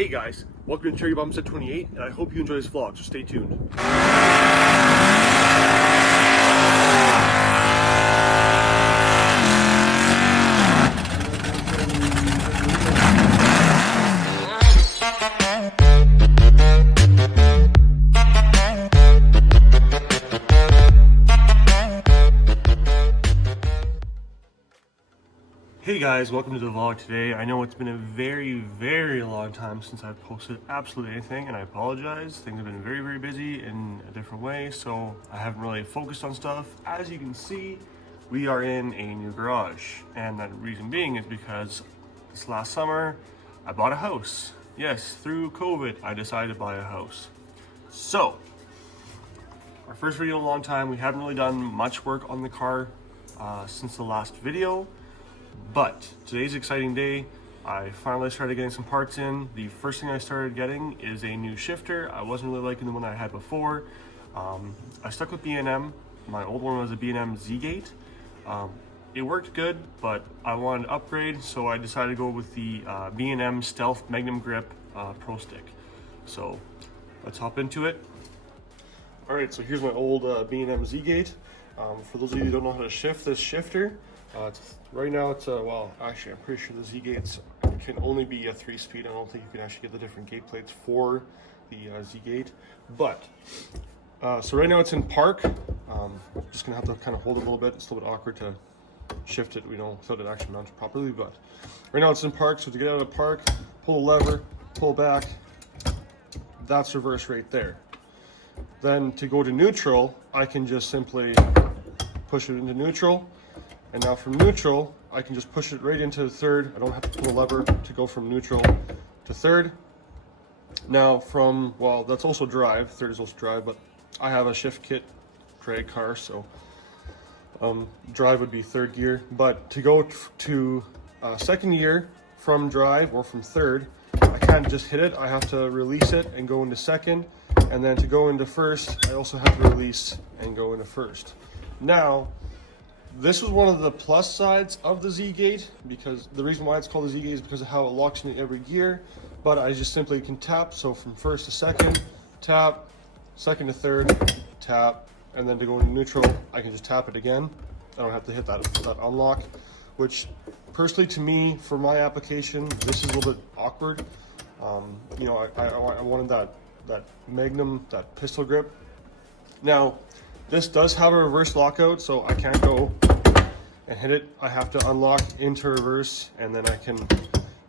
Hey guys, welcome to Cherry Bomb Set 28, and I hope you enjoy this vlog, so stay tuned. Hey guys, welcome to the vlog today. I know it's been a very long time since I've posted absolutely anything, and I apologize. Things have been very busy in a different way, so I haven't really focused on stuff. As you can see, we are in a new garage, and the reason being is because this last summer I bought a house. Yes, through COVID I decided to buy a house. So our first video in a long time. We haven't really done much work on the car since the last video. But today's an exciting day. I finally started getting some parts in. The first thing I started getting is a new shifter. I wasn't really liking the one I had before. I stuck with B&M. My old one was a B&M Z-Gate. It worked good, but I wanted to upgrade, so I decided to go with the B&M Stealth Magnum Grip Pro Stick. So let's hop into it. Alright, so here's my old B&M Z-Gate. For those of you who don't know how to shift this shifter, right now it's well, actually I'm pretty sure the Z-Gates can only be a 3-speed. I don't think you can actually get the different gate plates for the Z-Gate. But so right now it's in park. Just gonna have to kind of hold it a little bit. It's a little bit awkward to shift it, without it actually mounted properly. But right now it's in park, so to get out of park, pull the lever, pull back. That's reverse right there. Then to go to neutral, I can just simply push it into neutral. And now from neutral, I can just push it right into third. I don't have to pull the lever to go from neutral to third. Now from, well, that's also drive. Third is also drive, but I have a shift kit drag car, so drive would be third gear. But to go to second gear from drive or from third, I can't just hit it. I have to release it and go into second. And then to go into first, I also have to release and go into first. Now, this was one of the plus sides of the Z-Gate, because the reason why it's called the Z-Gate is because of how it locks into every gear. But I just simply can tap, so from first to second, tap, second to third, tap, and then to go into neutral, I can just tap it again. I don't have to hit that unlock, which personally to me, for my application, this is a little bit awkward. You know, I wanted that Magnum, that pistol grip. Now, this does have a reverse lockout, so I can't go and hit it. I have to unlock into reverse, and then I can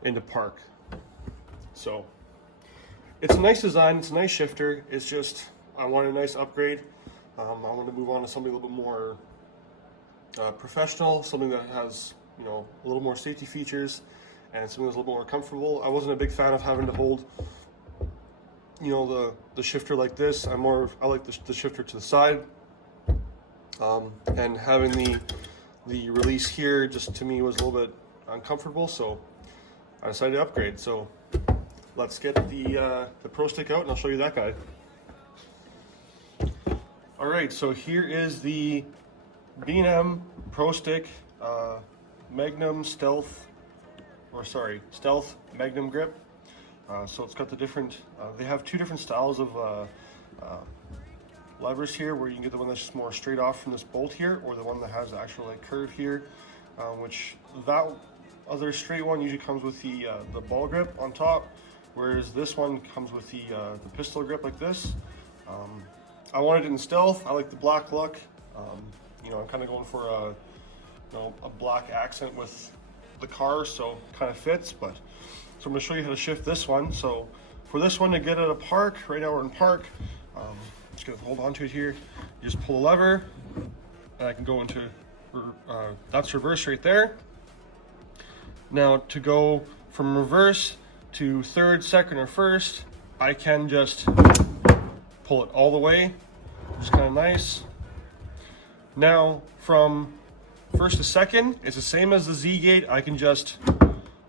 into park. So it's a nice design, it's a nice shifter. It's just, I want a nice upgrade. I want to move on to something a little bit more professional, something that has, you know, a little more safety features, and something that's a little more comfortable. I wasn't a big fan of having to hold, you know, the shifter like this. I like the shifter to the side. And having the release here just to me was a little bit uncomfortable, so I decided to upgrade. So let's get the Pro Stick out and I'll show you that guy. Alright, so here is the B&M Pro Stick Magnum Stealth Magnum Grip. So it's got the different, they have two different styles of levers here, where you can get the one that's just more straight off from this bolt here, or the one that has the actual like curve here, which that other straight one usually comes with the ball grip on top, whereas this one comes with the pistol grip like this. I wanted it in stealth. I like the black look. You know, I'm kind of going for a black accent with the car, so it kind of fits. But so I'm going to show you how to shift this one. So for this one, to get out of park, right now we're in park. Just gonna hold on to it here. You just pull a lever, and I can go into that's reverse right there. Now to go from reverse to third, second, or first, I can just pull it all the way, which is kind of nice. Now from first to second, it's the same as the Z-Gate. I can just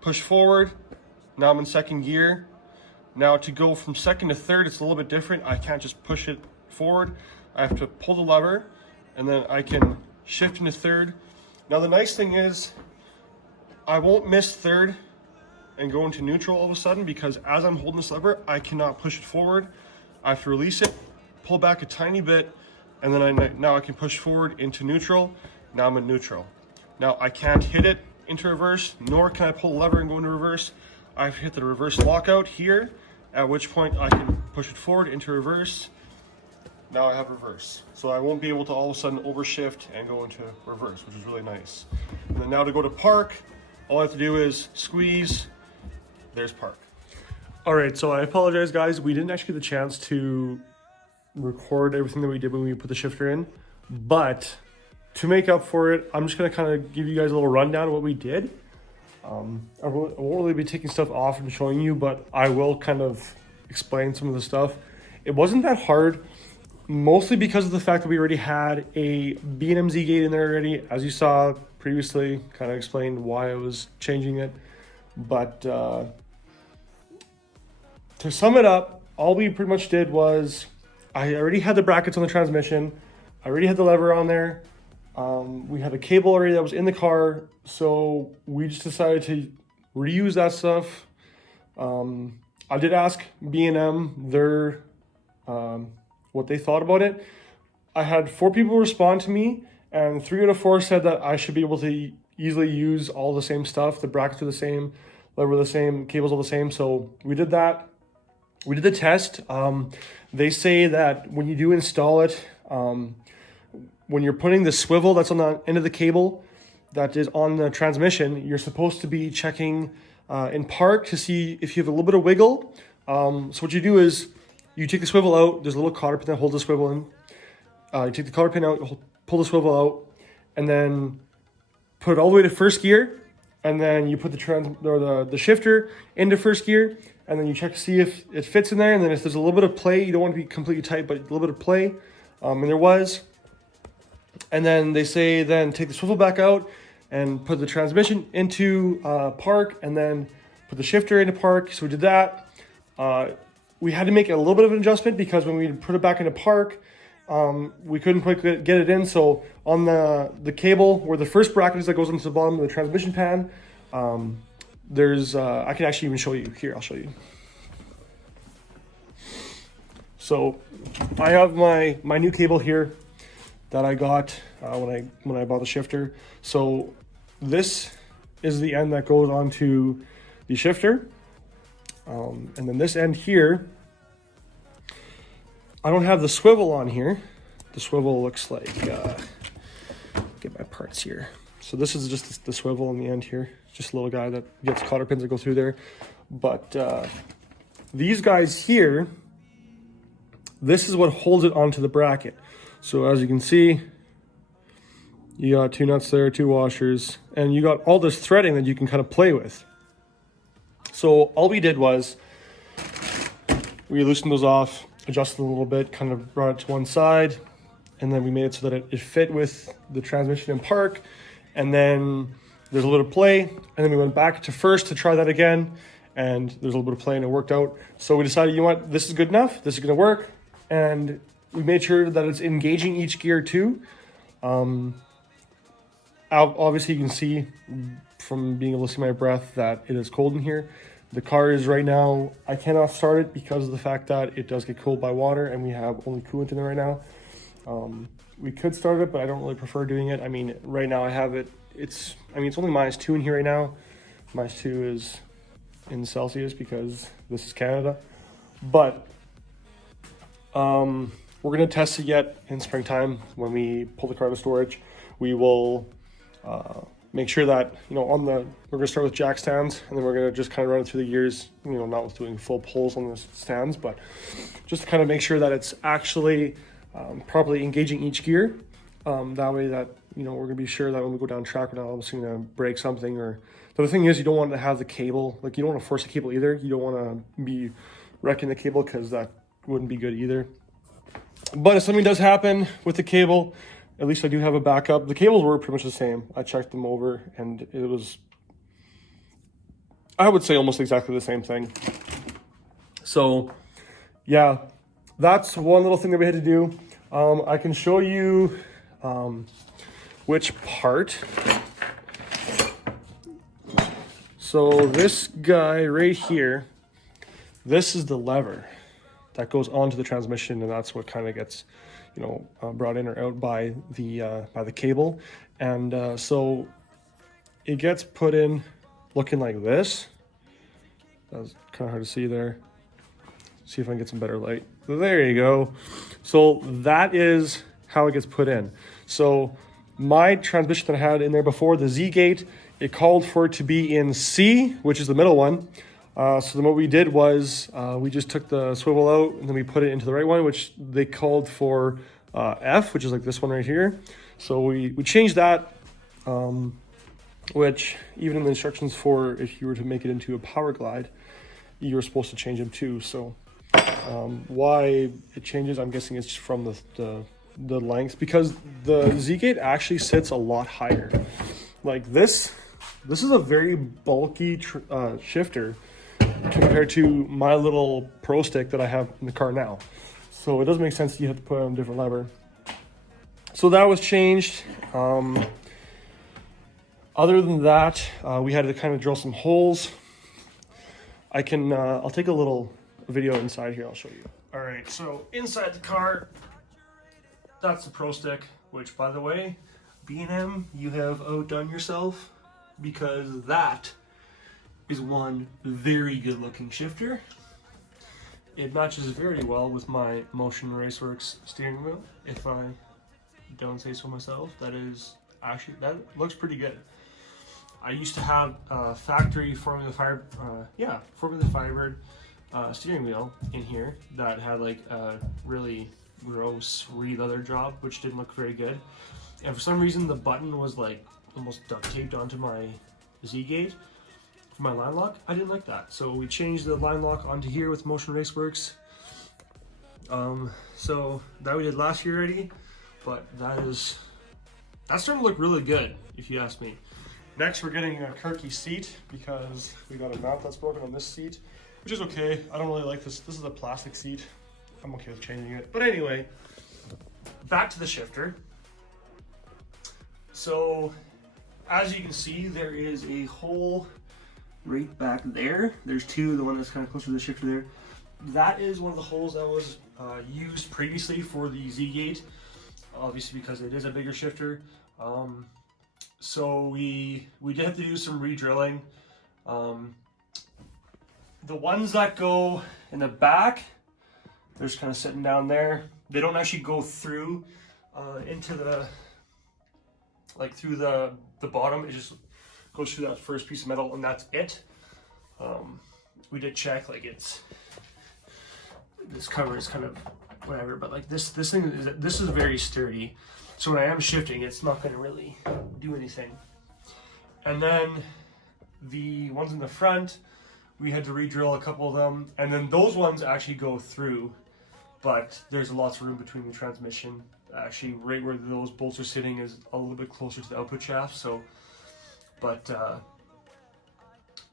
push forward. Now I'm in second gear. Now to go from second to third, it's a little bit different. I can't just push it forward. I have to pull the lever, and then I can shift into third. Now the nice thing is, I won't miss third and go into neutral all of a sudden, because as I'm holding this lever, I cannot push it forward. I have to release it, pull back a tiny bit, and then now I can push forward into neutral. Now I'm in neutral. Now I can't hit it into reverse, nor can I pull the lever and go into reverse. I have to hit the reverse lockout here, at which point I can push it forward into reverse. Now I have reverse. So I won't be able to all of a sudden overshift and go into reverse, which is really nice. And then now to go to park, all I have to do is squeeze, there's park. All right, so I apologize guys. We didn't actually get the chance to record everything that we did when we put the shifter in, but to make up for it, I'm just gonna kind of give you guys a little rundown of what we did. I won't really be taking stuff off and showing you, but I will kind of explain some of the stuff. It wasn't that hard, mostly because of the fact that we already had a B&M Z gate in there already. As you saw previously, kind of explained why I was changing it. But to sum it up, all we pretty much did was, I already had the brackets on the transmission. I already had the lever on there. We had a cable already that was in the car, so we just decided to reuse that stuff. I did ask B&M their what they thought about it. I had 4 people respond to me, and 3 out of 4 said that I should be able to easily use all the same stuff. The brackets are the same, lever the same, cables are the same. So we did that. We did the test. They say that when you do install it, when you're putting the swivel that's on the end of the cable that is on the transmission, you're supposed to be checking in park to see if you have a little bit of wiggle. So what you do is you take the swivel out. There's a little cotter pin that holds the swivel in. You take the cotter pin out, pull the swivel out, and then put it all the way to first gear. And then you put the shifter into first gear, and then you check to see if it fits in there. And then if there's a little bit of play, you don't want to be completely tight, but a little bit of play, and there was. And then they say then take the swivel back out and put the transmission into park, and then put the shifter into park. So we did that. We had to make a little bit of an adjustment because when we put it back into park, we couldn't quite get it in. So on the cable where the first bracket is that goes into the bottom of the transmission pan, there's I can actually even show you here. I'll show you. So I have my new cable here that I got when I bought the shifter. So this is the end that goes onto the shifter, and then this end here, I don't have the swivel on here. The swivel looks like, get my parts here. So this is just the swivel on the end here. Just a little guy that gets cotter pins that go through there. But these guys here, this is what holds it onto the bracket. So as you can see, you got 2 nuts there, 2 washers, and you got all this threading that you can kind of play with. So all we did was we loosened those off, adjusted a little bit, kind of brought it to one side, and then we made it so that it fit with the transmission in park. And then there's a little play, and then we went back to first to try that again, and there's a little bit of play and it worked out. So we decided, you know what, this is good enough, this is gonna work, and we made sure that it's engaging each gear too. Obviously you can see from being able to see my breath that it is cold in here. The car is right now, I cannot start it because of the fact that it does get cooled by water and we have only coolant in there right now. We could start it, but I don't really prefer doing it. I mean, right now I have it, it's only -2 in here right now. -2 is in Celsius because this is Canada. But we're gonna test it yet in springtime when we pull the car to storage. We will make sure that, you know, we're gonna start with jack stands, and then we're gonna just kind of run it through the gears, you know, not with doing full pulls on the stands, but just to kind of make sure that it's actually properly engaging each gear. That way that, you know, we're gonna be sure that when we go down track, we're not obviously gonna break something. Or the other thing is, you don't want to have the cable, like you don't want to force the cable either. You don't want to be wrecking the cable because that wouldn't be good either. But if something does happen with the cable, at least I do have a backup. The cables were pretty much the same. I checked them over and it was, I would say, almost exactly the same thing. So yeah, that's one little thing that we had to do. I can show you which part. So this guy right here, this is the lever that goes onto the transmission, and that's what kind of gets, brought in or out by the cable. And so it gets put in looking like this. That was kind of hard to see there. See if I can get some better light. There you go. So that is how it gets put in. So my transmission that I had in there before, the Z gate, it called for it to be in C, which is the middle one. So then what we did was we just took the swivel out and then we put it into the right one, which they called for F, which is like this one right here. So we changed that, which even in the instructions for if you were to make it into a power glide, you were supposed to change them too. So why it changes, I'm guessing it's from the length, because the Z-gate actually sits a lot higher. Like this is a very bulky shifter compared to my little Pro Stick that I have in the car now. So it doesn't make sense that you have to put on a different lever. So that was changed. Other than that, we had to kind of drill some holes. I'll take a little video inside here, I'll show you. All right, so inside the car, that's the Pro Stick, which by the way, B&M, you have outdone yourself, because that is one very good looking shifter. It matches very well with my Motion Raceworks steering wheel, if I don't say so myself. That looks pretty good. I used to have a factory formula fibered steering wheel in here that had like a really gross re-leather job, which didn't look very good. And for some reason the button was like almost duct taped onto my Z-gate for my line lock. I didn't like that. So we changed the line lock onto here with Motion Raceworks. So that we did last year already, but that's starting to look really good if you ask me. Next, we're getting a Kirky seat because we got a mount that's broken on this seat, which is okay. I don't really like this. This is a plastic seat. I'm okay with changing it. But anyway, back to the shifter. So, as you can see, there is a hole right back there. There's two, the one that's kind of closer to the shifter there. That is one of the holes that was used previously for the Z-gate, obviously because it is a bigger shifter. So we did have to do some re-drilling. The ones that go in the back, they're just kind of sitting down there. They don't actually go through into the, like through the bottom. It just goes through that first piece of metal and that's it. We did check, like this cover is kind of whatever, but like this is very sturdy. So when I am shifting, it's not going to really do anything. And then the ones in the front, we had to re-drill a couple of them, and then those ones actually go through, but there's lots of room between the transmission. Actually, right where those bolts are sitting is a little bit closer to the output shaft. So, but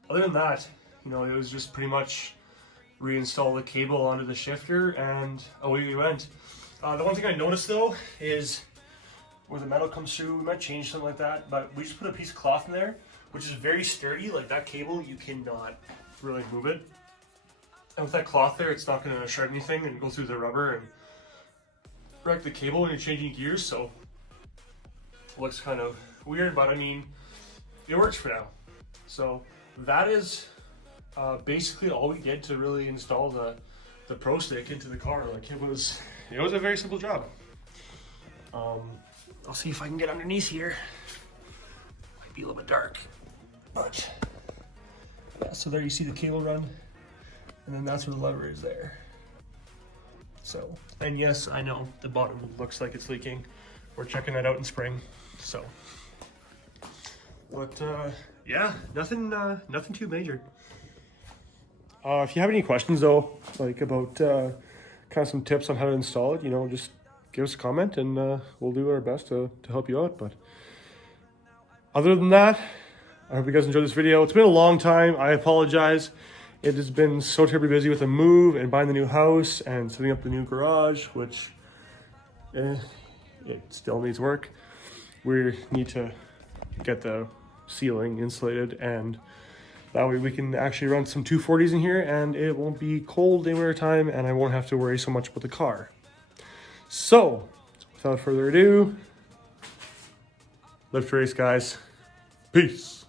other than that, it was just pretty much reinstall the cable onto the shifter, and away we went. The one thing I noticed though is where the metal comes through, we might change something like that, but we just put a piece of cloth in there, which is very sturdy. Like that cable, you cannot really move it. And with that cloth there, it's not going to shred anything and go through the rubber and wreck the cable when you're changing gears. So it looks kind of weird, but I mean, it works for now. So that is basically all we did to really install the Pro Stick into the car. Like it was a very simple job. I'll see if I can get underneath here. Might be a little bit dark, but yeah, so there you see the cable run, and then that's where the lever is there. So, and yes, I know the bottom looks like it's leaking. We're checking that out in spring. So, but yeah, nothing too major. If you have any questions though, like about kind of some tips on how to install it, just give us a comment and we'll do our best to help you out. But other than that, I hope you guys enjoyed this video. It's been a long time. I apologize. It has been so terribly busy with the move and buying the new house and setting up the new garage, which it still needs work. We need to get the ceiling insulated and That way we can actually run some 240s in here and it won't be cold in winter time and I won't have to worry so much about the car. So, without further ado, lift race, guys. Peace.